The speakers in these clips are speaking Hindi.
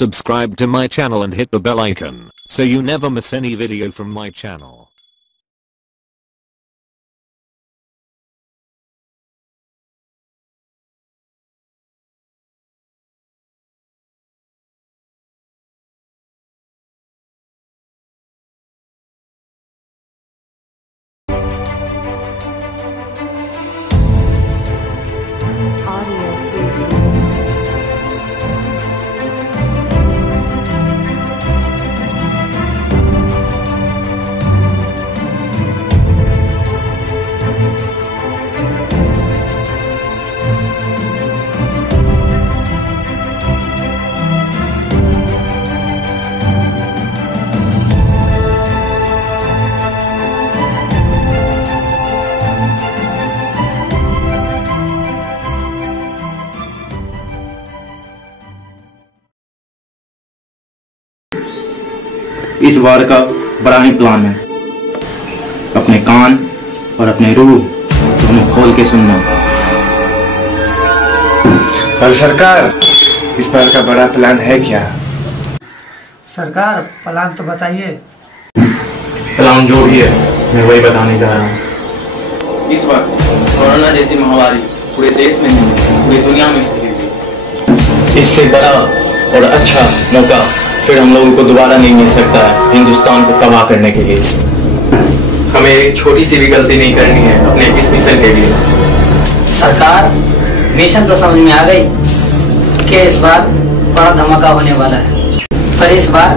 Subscribe to my channel and hit the bell icon so you never miss any video from my channel. इस बार का बड़ा ही प्लान है। अपने कान और अपने रूह दोनों खोल के सुनना। पर सरकार, इस बार का बड़ा प्लान है क्या? सरकार, प्लान तो बताइए। प्लान जो भी है मैं वही बताने जा रहा हूँ। इस बार कोरोना जैसी महामारी पूरे देश में नहीं, पूरी दुनिया में फैली थी। इससे बड़ा और अच्छा मौका फिर हम लोगों को दोबारा नहीं मिल सकता है हिंदुस्तान को तबाह करने के लिए। हमें एक छोटी सी भी गलती नहीं करनी है अपने इस मिशन के लिए। सरकार, मिशन तो समझ में आ गई कि इस बार बड़ा धमाका होने वाला है, पर इस बार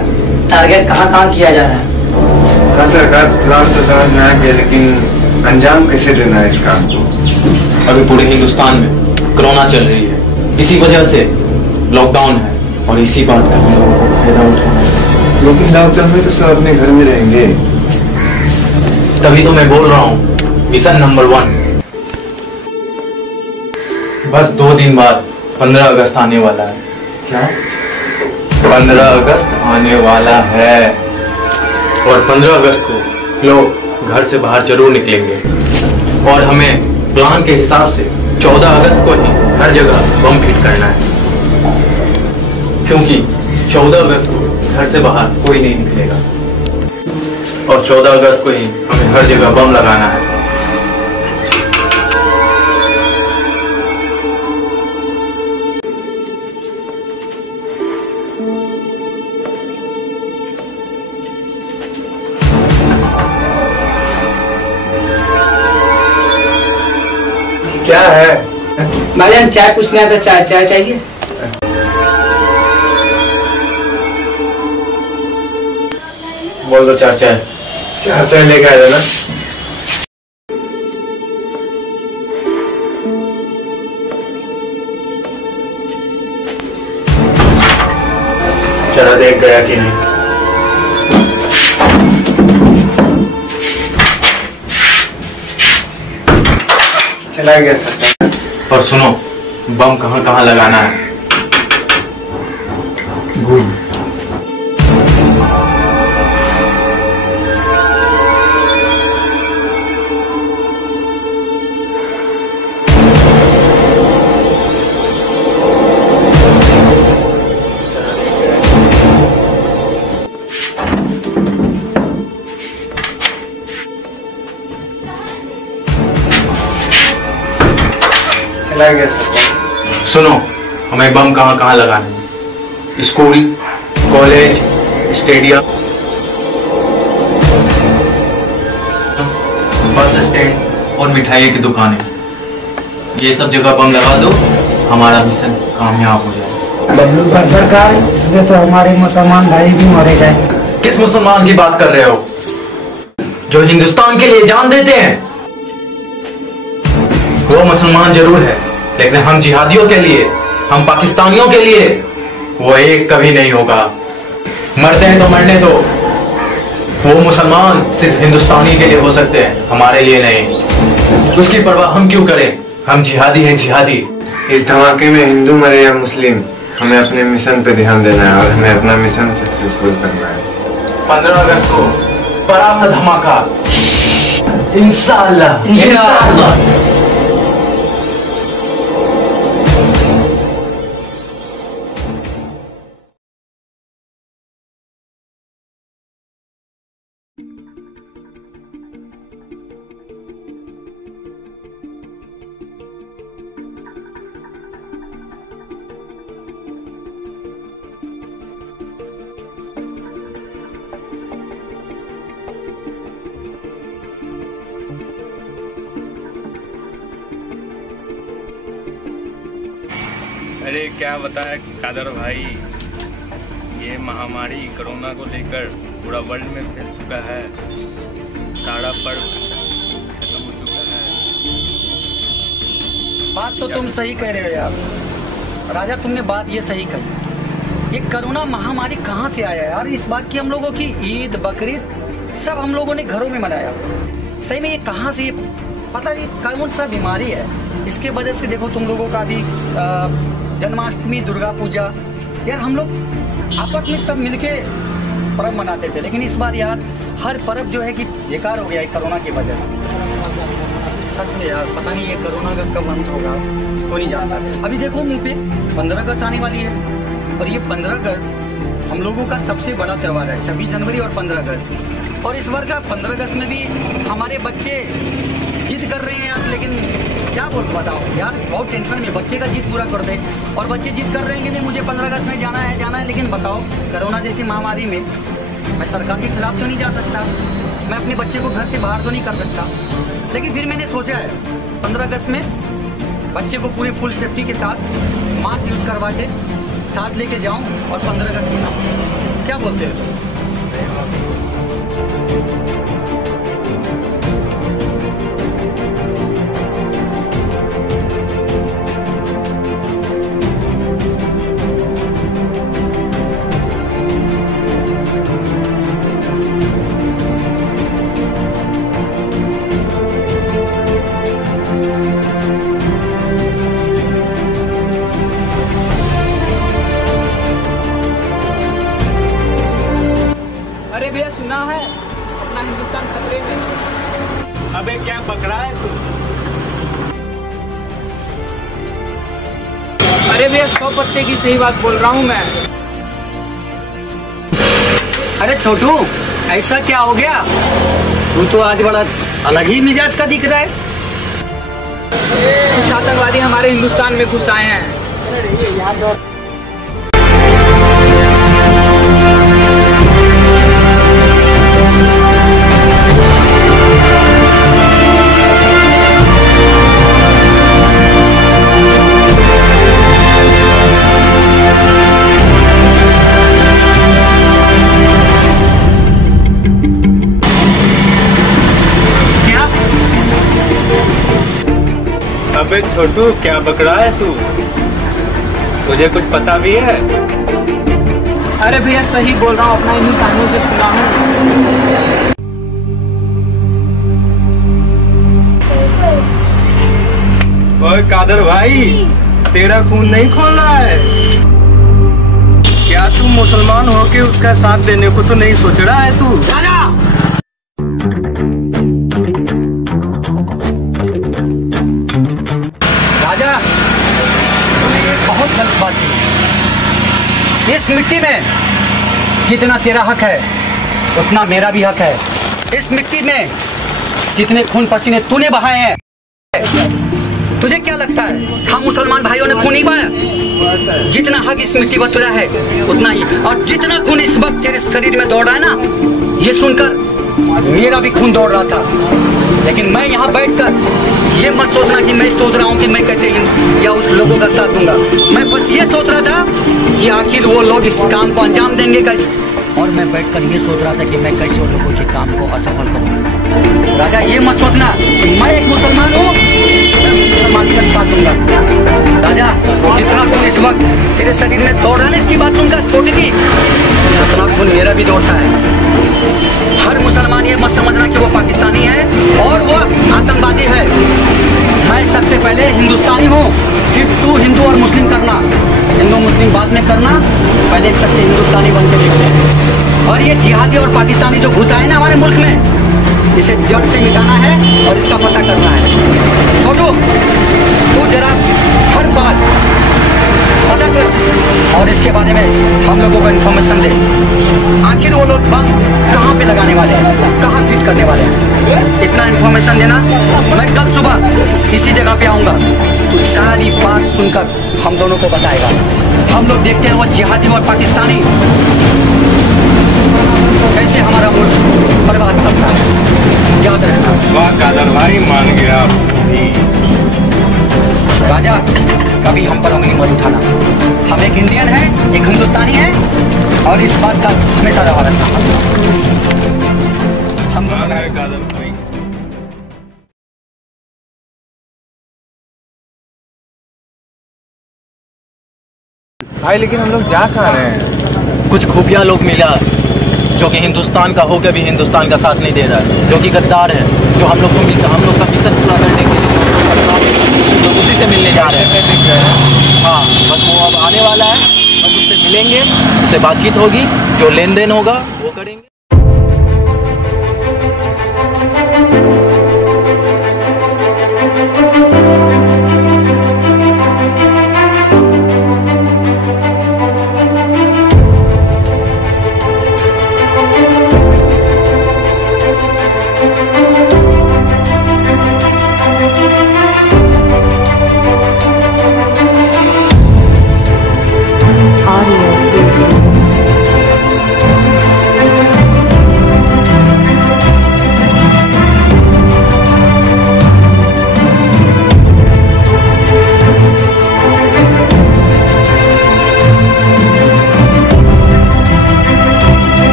टारगेट कहाँ किया जा रहा है? हाँ सरकार, प्लान तो समझ में आ गया, लेकिन अंजाम कैसे देना है इस काम को? अभी पूरे हिंदुस्तान में कोरोना चल रही है, इसी वजह से लॉकडाउन है और इसी बात का हम लोगों को फायदा उठाना है। लेकिन लॉकडाउन में तो सब अपने घर में रहेंगे। तभी तो मैं बोल रहा हूँ मिशन नंबर 1। बस 2 दिन बाद 15 अगस्त आने वाला है। क्या? 15 अगस्त आने वाला है और 15 अगस्त को लोग घर से बाहर जरूर निकलेंगे और हमें प्लान के हिसाब से 14 अगस्त को ही हर जगह बम फिट करना है, क्योंकि 14 अगस्त को घर से बाहर कोई नहीं निकलेगा और 14 अगस्त को ही हमें हर जगह बम लगाना है। क्या है? भाईजान, चाय पूछना है तो चाय चाहिए? बोल दो 4 चाय। 4 चाय लेके आ जाना। चला देख गया कि नहीं। चला गया सरकार। और सुनो, बम कहाँ लगाना है? गुड। चला गया सरकार। सुनो, हमें बम कहाँ लगाने हैं? School, college, stadium, bus stand और मिठाई की दुकानें, ये सब जगह बम लगा दो, हमारा मिशन कामयाब हो जाए। पर सरकार, इसमें तो हमारे मुसलमान भाई भी मारे जाए। किस मुसलमान की बात कर रहे हो जो हिंदुस्तान के लिए जान देते हैं? वो मुसलमान जरूर है, लेकिन हम जिहादियों के लिए, हम पाकिस्तानियों के लिए वो एक कभी नहीं होगा। मरते हैं तो मरने दो। वो मुसलमान सिर्फ हिंदुस्तानी के लिए हो सकते हैं, हमारे लिए नहीं। उसकी परवाह हम क्यों करें? हम जिहादी हैं, जिहादी। इस धमाके में हिंदू मरे या मुस्लिम, हमें अपने मिशन पे ध्यान देना है और हमें अपना मिशन सक्सेसफुल करना है। 15 अगस्त को बड़ा सा धमाका, इंशाअल्लाह। अरे क्या बताया कादर भाई, ये महामारी कोरोना को लेकर पूरा वर्ल्ड में फैल चुका है। सारा पर्व खत्म हो चुका है। बात तो तुम सही कह रहे हो यार राजा, तुमने बात ये सही कही। ये कोरोना महामारी कहाँ से आया यार? इस बात की हम लोगों की ईद बकरीद सब हम लोगों ने घरों में मनाया। सही में ये कहाँ से पता ये कौन सा बीमारी है? इसके वजह से देखो तुम लोगों का भी जन्माष्टमी, दुर्गा पूजा, यार हम लोग आपस में सब मिलके पर्व मनाते थे। लेकिन इस बार यार हर पर्व जो है कि बेकार हो गया है कोरोना की वजह से। सच में यार पता नहीं ये कोरोना का कब अंत होगा, कोई नहीं जानता। अभी देखो मुंह पे 15 अगस्त आने वाली है और ये 15 अगस्त हम लोगों का सबसे बड़ा त्यौहार है। 26 जनवरी और 15 अगस्त। और इस बार का 15 अगस्त में भी हमारे बच्चे जिद कर रहे हैं यार। लेकिन क्या बोल बताओ यार, बहुत टेंशन में। बच्चे का जिद पूरा कर दे और बच्चे जिद कर रहे हैं कि नहीं मुझे 15 अगस्त में जाना है। लेकिन बताओ कोरोना जैसी महामारी में मैं सरकार के खिलाफ तो नहीं जा सकता, मैं अपने बच्चे को घर से बाहर तो नहीं कर सकता। लेकिन फिर मैंने सोचा है 15 अगस्त में बच्चे को पूरे फुल सेफ्टी के साथ मास्क यूज करवा के साथ लेके जाऊं और 15 अगस्त मनाऊं। क्या बोलते हो? अरे भैया सुना है अपना हिंदुस्तान खतरे में। अबे क्या पकड़ा है तू? अरे भैया 100 पत्ते की सही बात बोल रहा हूँ मैं। अरे छोटू ऐसा क्या हो गया? तू तो आज बड़ा अलग ही मिजाज का दिख रहा है। कुछ आतंकवादी हमारे हिंदुस्तान में घुस आए हैं। अबे छोटू क्या पकड़ा है तू? तुझे कुछ पता भी है? अरे भैया सही बोल रहा हूँ, अपना इन्हीं कानों से सुना हूँ। ओए कादर भाई, तेरा खून नहीं खोल रहा है क्या? तू मुसलमान होके उसका साथ देने को तो नहीं सोच रहा है तू? राजा तूने ये बहुत गलत बात की। इस मिट्टी में जितना तेरा हक है उतना मेरा भी हक है। इस मिट्टी में जितने खून पसीने तूने बहाए हैं, तुझे क्या लगता है हम मुसलमान भाइयों ने खून नहीं बहाया? जितना हक इस मिट्टी पर तुझा है उतना ही, और जितना खून इस वक्त तेरे शरीर में दौड़ रहा है ना, ये सुनकर मेरा भी खून दौड़ रहा था। लेकिन मैं यहाँ बैठकर ये मत सोचना कि मैं सोच रहा हूँ कि मैं कैसे या उस लोगों का साथ दूंगा। मैं बस ये सोच रहा था कि आखिर वो लोग इस काम को अंजाम देंगे कैसे, और मैं बैठकर ये सोच रहा था कि मैं कैसे उन लोगों के काम को असफल करूँ। राजा ये मत सोचना कि मैं एक मुसलमान हूँ, मुसलमान का साथ दूंगा। राजा जितना खून इस वक्त तेरे शरीर में दौड़ रहा है, इसकी बात सुनकर छोटी की उतना खून मेरा भी दौड़ता है। हर मुसलमान ये मत समझना कि वो पाकिस्तानी है और वो आतंकवादी है। मैं सबसे पहले हिंदुस्तानी हूँ। सिर्फ तू हिंदू और मुस्लिम करना, हिंदू मुस्लिम बाद में करना, पहले एक सबसे हिंदुस्तानी बन के देखो। और ये जिहादी और पाकिस्तानी जो घुसा है ना हमारे मुल्क में, इसे जड़ से मिटाना है और इसका पता करना है। छोटू तू जरा हर बात पता कर और इसके बारे में हम लोगों को इन्फॉर्मेशन दे। आखिर वो लोग बम कहाँ पे लगाने वाले हैं, कहाँ फिट करने वाले हैं, इतना इन्फॉर्मेशन देना। मैं कल सुबह इसी जगह पे आऊँगा, तो सारी बात सुनकर हम दोनों को बताएगा। हम लोग देखते हैं वो जिहादी और पाकिस्तानी कैसे हमारा मुल्क बर्बाद करता है। याद रखना। वाह कादर भाई, मान गया। राजा कभी हम पर उंगली मत उठाना। एक इंडियन है, एक हिंदुस्तानी है, और इस बात का हमेशा ध्यान रखना। हम दोनों है कादर भाई। भाई लेकिन हम लोग जा कहाँ रहे हैं? कुछ खुफिया लोग मिला जो कि हिंदुस्तान का होकर भी हिंदुस्तान का साथ नहीं दे रहा है, जो कि गद्दार है, जो हम लोग का मिशन पूरा करने के लिए तो उसी से मिलने जा रहे हैं। हाँ, बस वो अब आने वाला है, बस उससे मिलेंगे, उससे बातचीत होगी, जो लेन देन होगा वो करेंगे।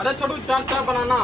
अरे छोटू चार चार बनाना।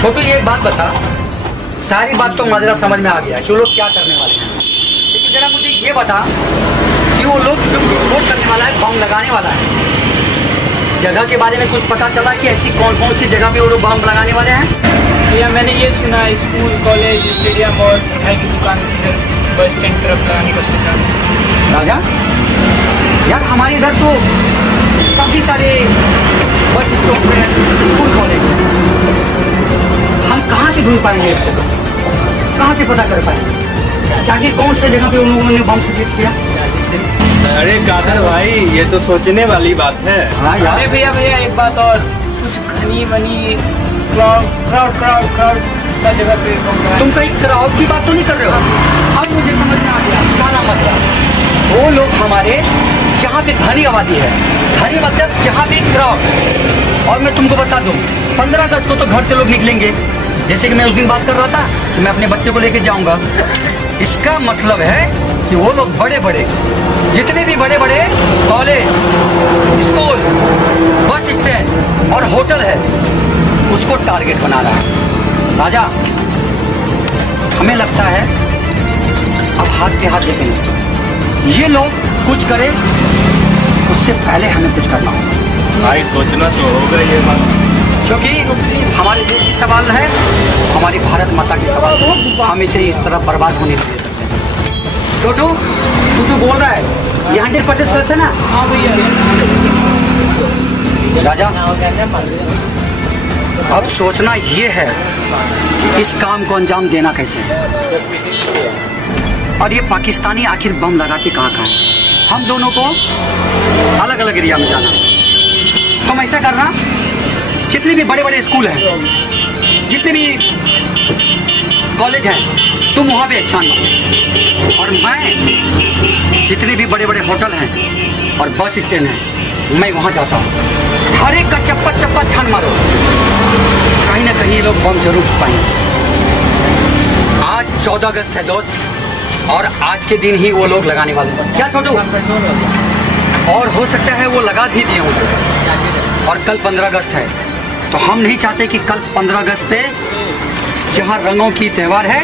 छोटू ये एक बात बता, सारी बात तो माजरा समझ में आ गया कि वो लोग क्या करने वाले हैं, लेकिन जरा मुझे ये बता कि वो लोग जो विस्फोट करने वाला है, बम लगाने वाला है, जगह के बारे में कुछ पता चला कि ऐसी कौन कौन सी जगह पे वो लोग बम लगाने वाले हैं? भैया मैंने ये सुना है स्कूल, कॉलेज, स्टेडियम और मिठाई की दुकान की बस स्टैंड तरफ लगाने का सोचा। राजा यार हमारे इधर तो काफी सारे बस स्टॉप हैं, स्कूल, कॉलेज हैं। हम कहाँ से ढूंढ पाएंगे इसको, कहाँ से पता कर पाएंगे ताकि कौन सी जगह पे उन लोगों ने बम क्रिएट किया? अरे कादर भाई ये तो सोचने वाली बात है। हाँ यार। अरे भैया एक बात और, कुछ खनी वनी क्राउड सब जगह पे तुम कहीं क्राउड की बात तो नहीं कर रहे हो? अब मुझे समझ में आ गया सारा मतलब। वो लोग हमारे जहाँ पे घनी आबादी है, घनी मतलब जहाँ पे क्राउड। और मैं तुमको बता दूं 15 अगस्त को तो घर से लोग निकलेंगे, जैसे कि मैं उस दिन बात कर रहा था कि मैं अपने बच्चे को लेके जाऊंगा। इसका मतलब है कि वो लोग बड़े बड़े जितने भी बड़े बड़े कॉलेज, स्कूल, बस स्टैंड और होटल है उसको टारगेट बना रहा है। राजा हमें लगता है अब हाथ के हाथ देखेंगे, ये लोग कुछ करें उससे पहले हमें कुछ करना होगा। भाई सोचना तो होगा ये बात, क्योंकि हमारे देश की सवाल है, हमारी भारत माता की सवाल है, हम इसे इस तरह बर्बाद होने नहीं दे सकते। छोटू तू बोल रहा है ये 100% सच है ना? हाँ भैया। राजा अब सोचना ये है कि इस काम को अंजाम देना कैसे है, और ये पाकिस्तानी आखिर बम लगा के कहाँ है। हम दोनों को अलग अलग एरिया में जाना। तुम ऐसा करना, जितने भी बड़े बड़े स्कूल हैं, जितने भी कॉलेज हैं, तुम वहाँ पे छान मारो, और मैं जितने भी बड़े बड़े होटल हैं और बस स्टैंड हैं मैं वहाँ जाता हूँ। हर एक का चप्पा चप्पा छान मारो, कहीं ना कहीं लोग बम जरूर छुपाएंगे। आज 14 अगस्त है दोस्त, और आज के दिन ही वो लोग लगाने वाले हैं। क्या छोटू? और हो सकता है वो लगा भी दिए होंगे, और कल 15 अगस्त है, तो हम नहीं चाहते कि कल 15 अगस्त पे जहाँ रंगों की त्यौहार है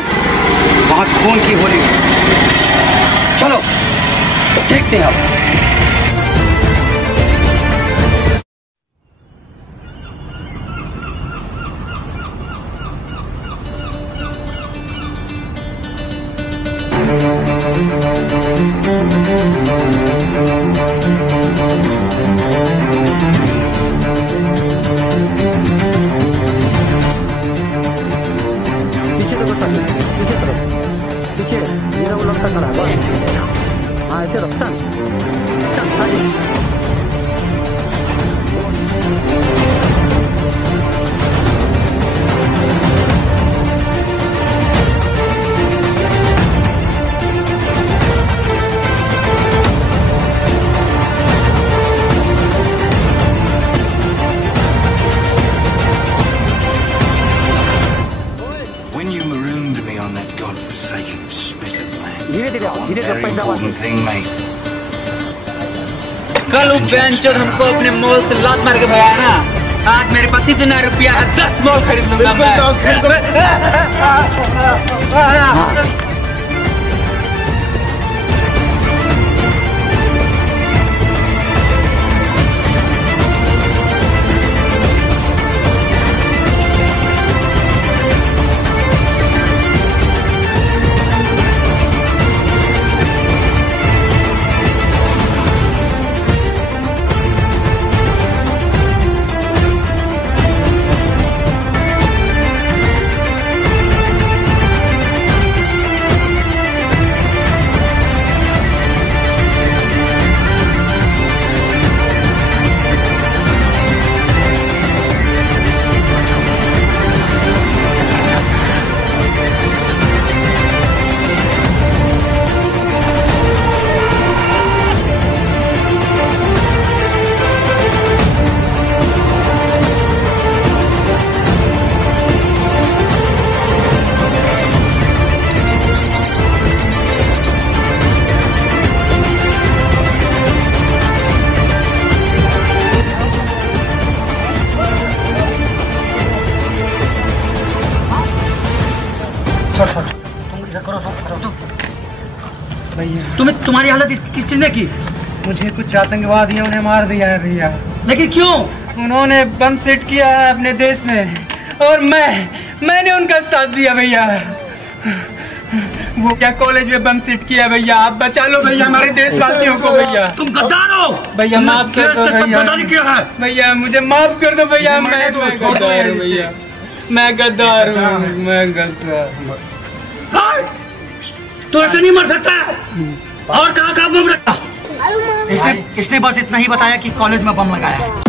वहाँ खून की होली है। चलो देखते हैं अब। पीछे देखो सब, पीछे तरफ, पीछे जिधर वो लड़का खड़ा है। हाँ ऐसे रख, चल चल खाली। धीरे धीरे आओ, धीरे धीरे पैदा कल वो बेंचर हमको अपने मॉल से लात मार के भगाया ना, आज मेरे पास इतना रुपया है 10 मॉल खरीद लूंगा मैं। तुम इधर करो, भैया तुम्हारी हालत किस चीज ने की? मुझे कुछ आतंकवादियों ने मार दिया है भैया। लेकिन क्यों? उन्होंने बम सेट किया है अपने देश में और मैंने उनका साथ दिया भैया। वो क्या कॉलेज में बम सेट किया भैया। आप बचा लो भैया हमारे देशवासियों को भैया। तुम गद्दार हो भैया, माफ कर दो भैया। भैया मुझे माफ कर दो भैया। मैं गद्दार हूँ भैया, मैं गद्दार हूँ, मैं गद्दार। तू ऐसे नहीं मर सकता है। और कहाँ बम रखा? इसने बस इतना ही बताया कि कॉलेज में बम लगाया है।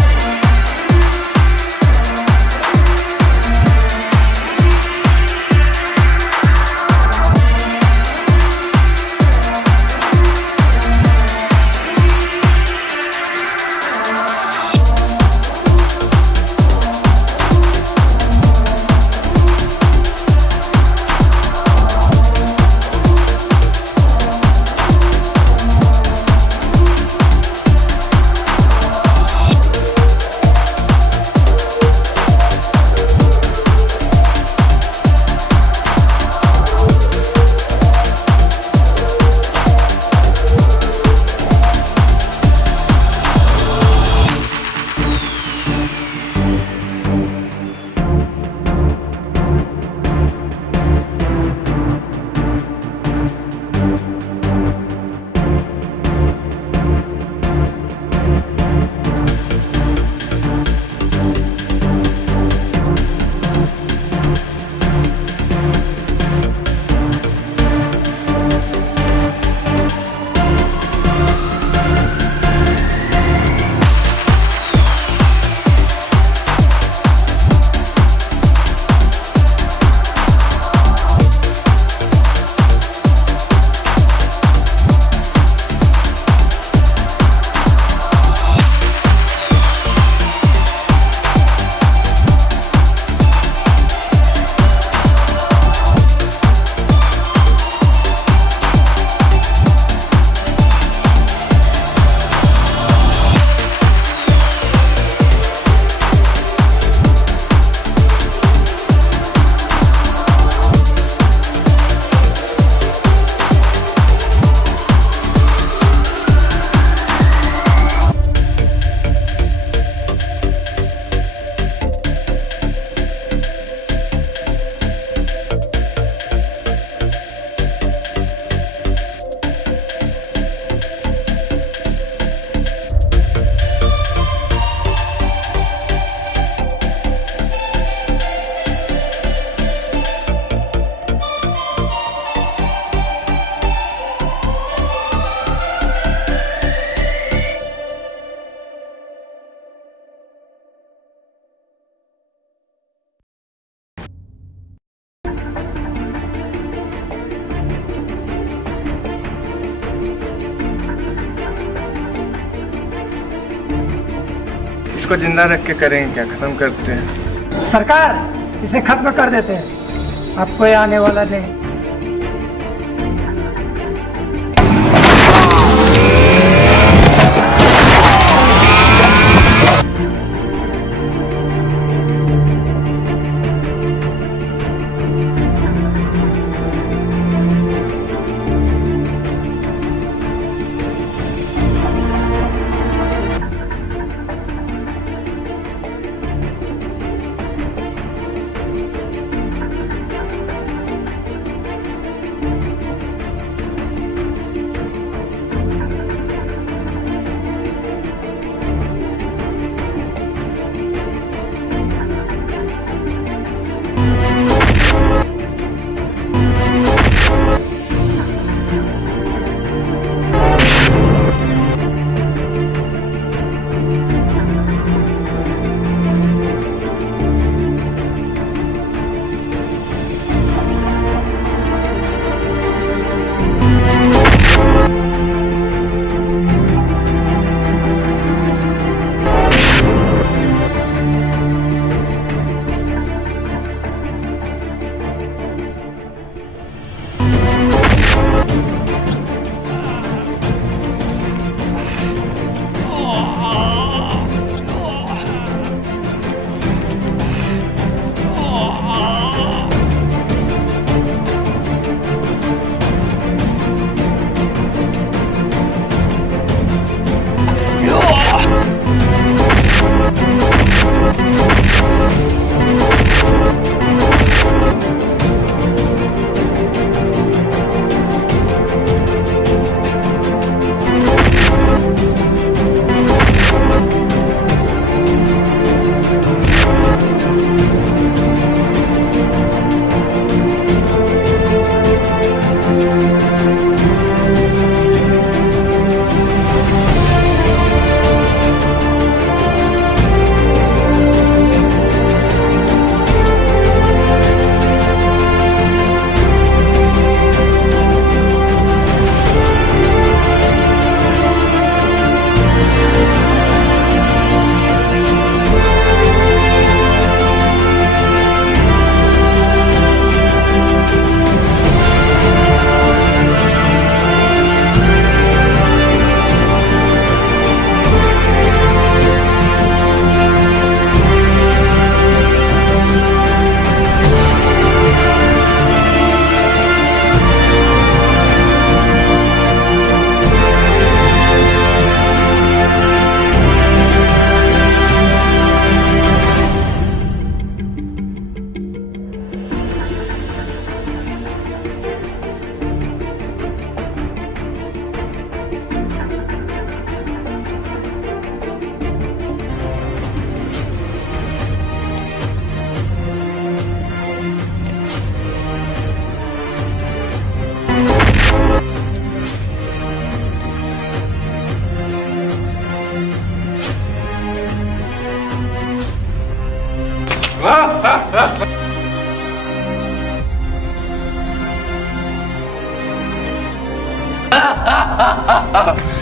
इसको जिंदा रख के करेंगे क्या? खत्म करते हैं। सरकार इसे खत्म कर देते हैं, अब कोई आने वाला नहीं।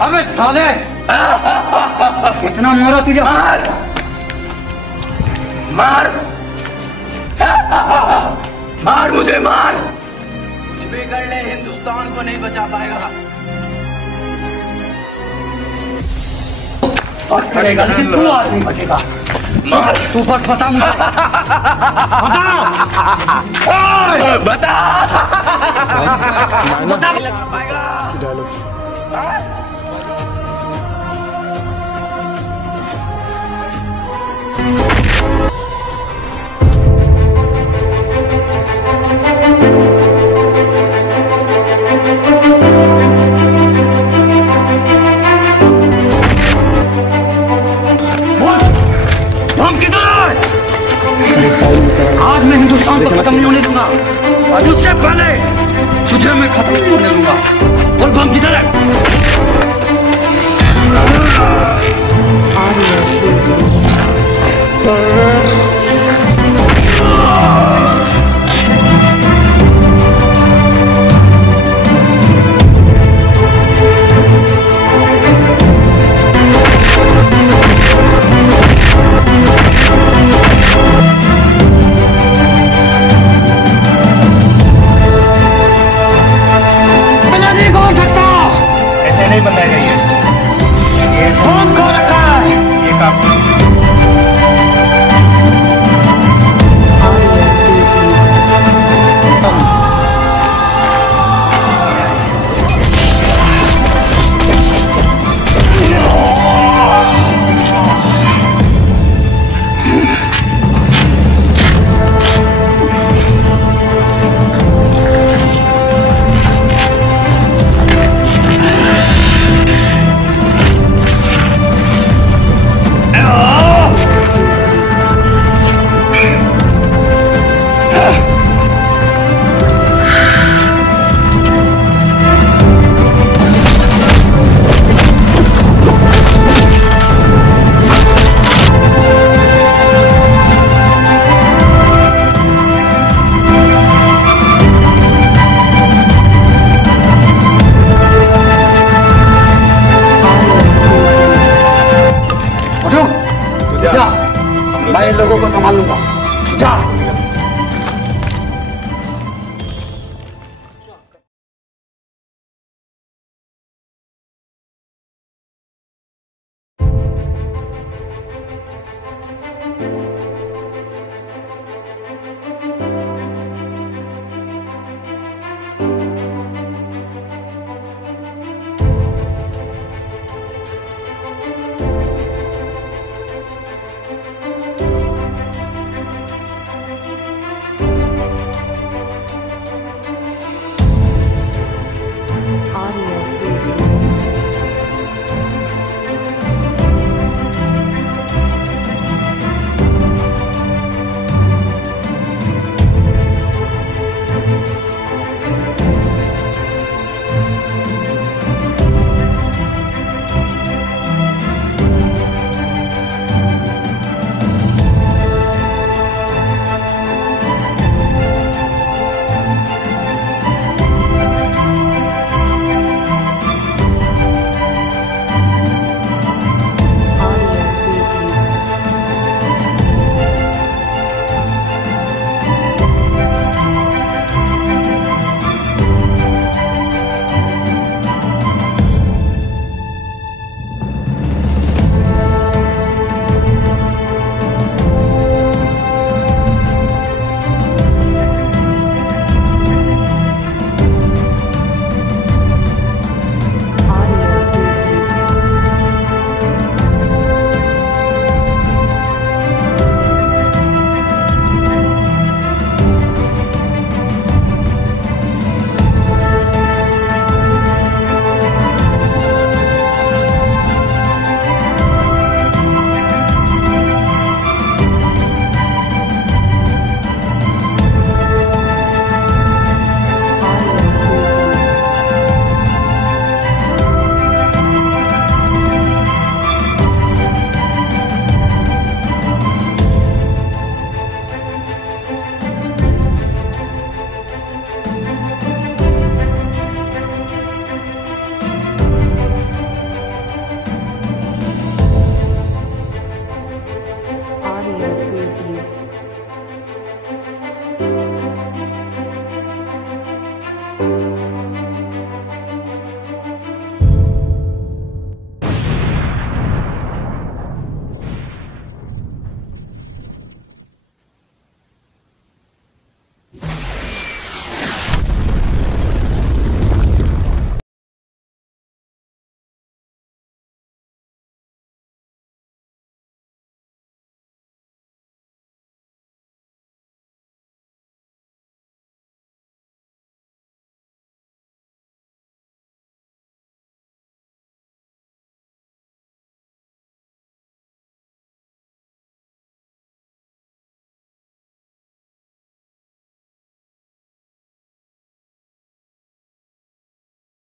अबे साले इतना मारा तुझे? मार मार मुझे मार। कुछ भी कर ले हिंदुस्तान को नहीं बचा पाएगा। और करेगा लेकिन तू आज नहीं बचेगा। मार। तू बस बता मुझे। बता बता लगा पाएगा। आज मैं हिंदुस्तान को खत्म नहीं होने दूंगा और उससे पहले तुझे मैं खत्म नहीं होने दूंगा। बोल बम किधर है? नहीं बनाया जाइए। ये कौन को रखा है? ये काम मैं इन लोगों को संभाल लूंगा। जा।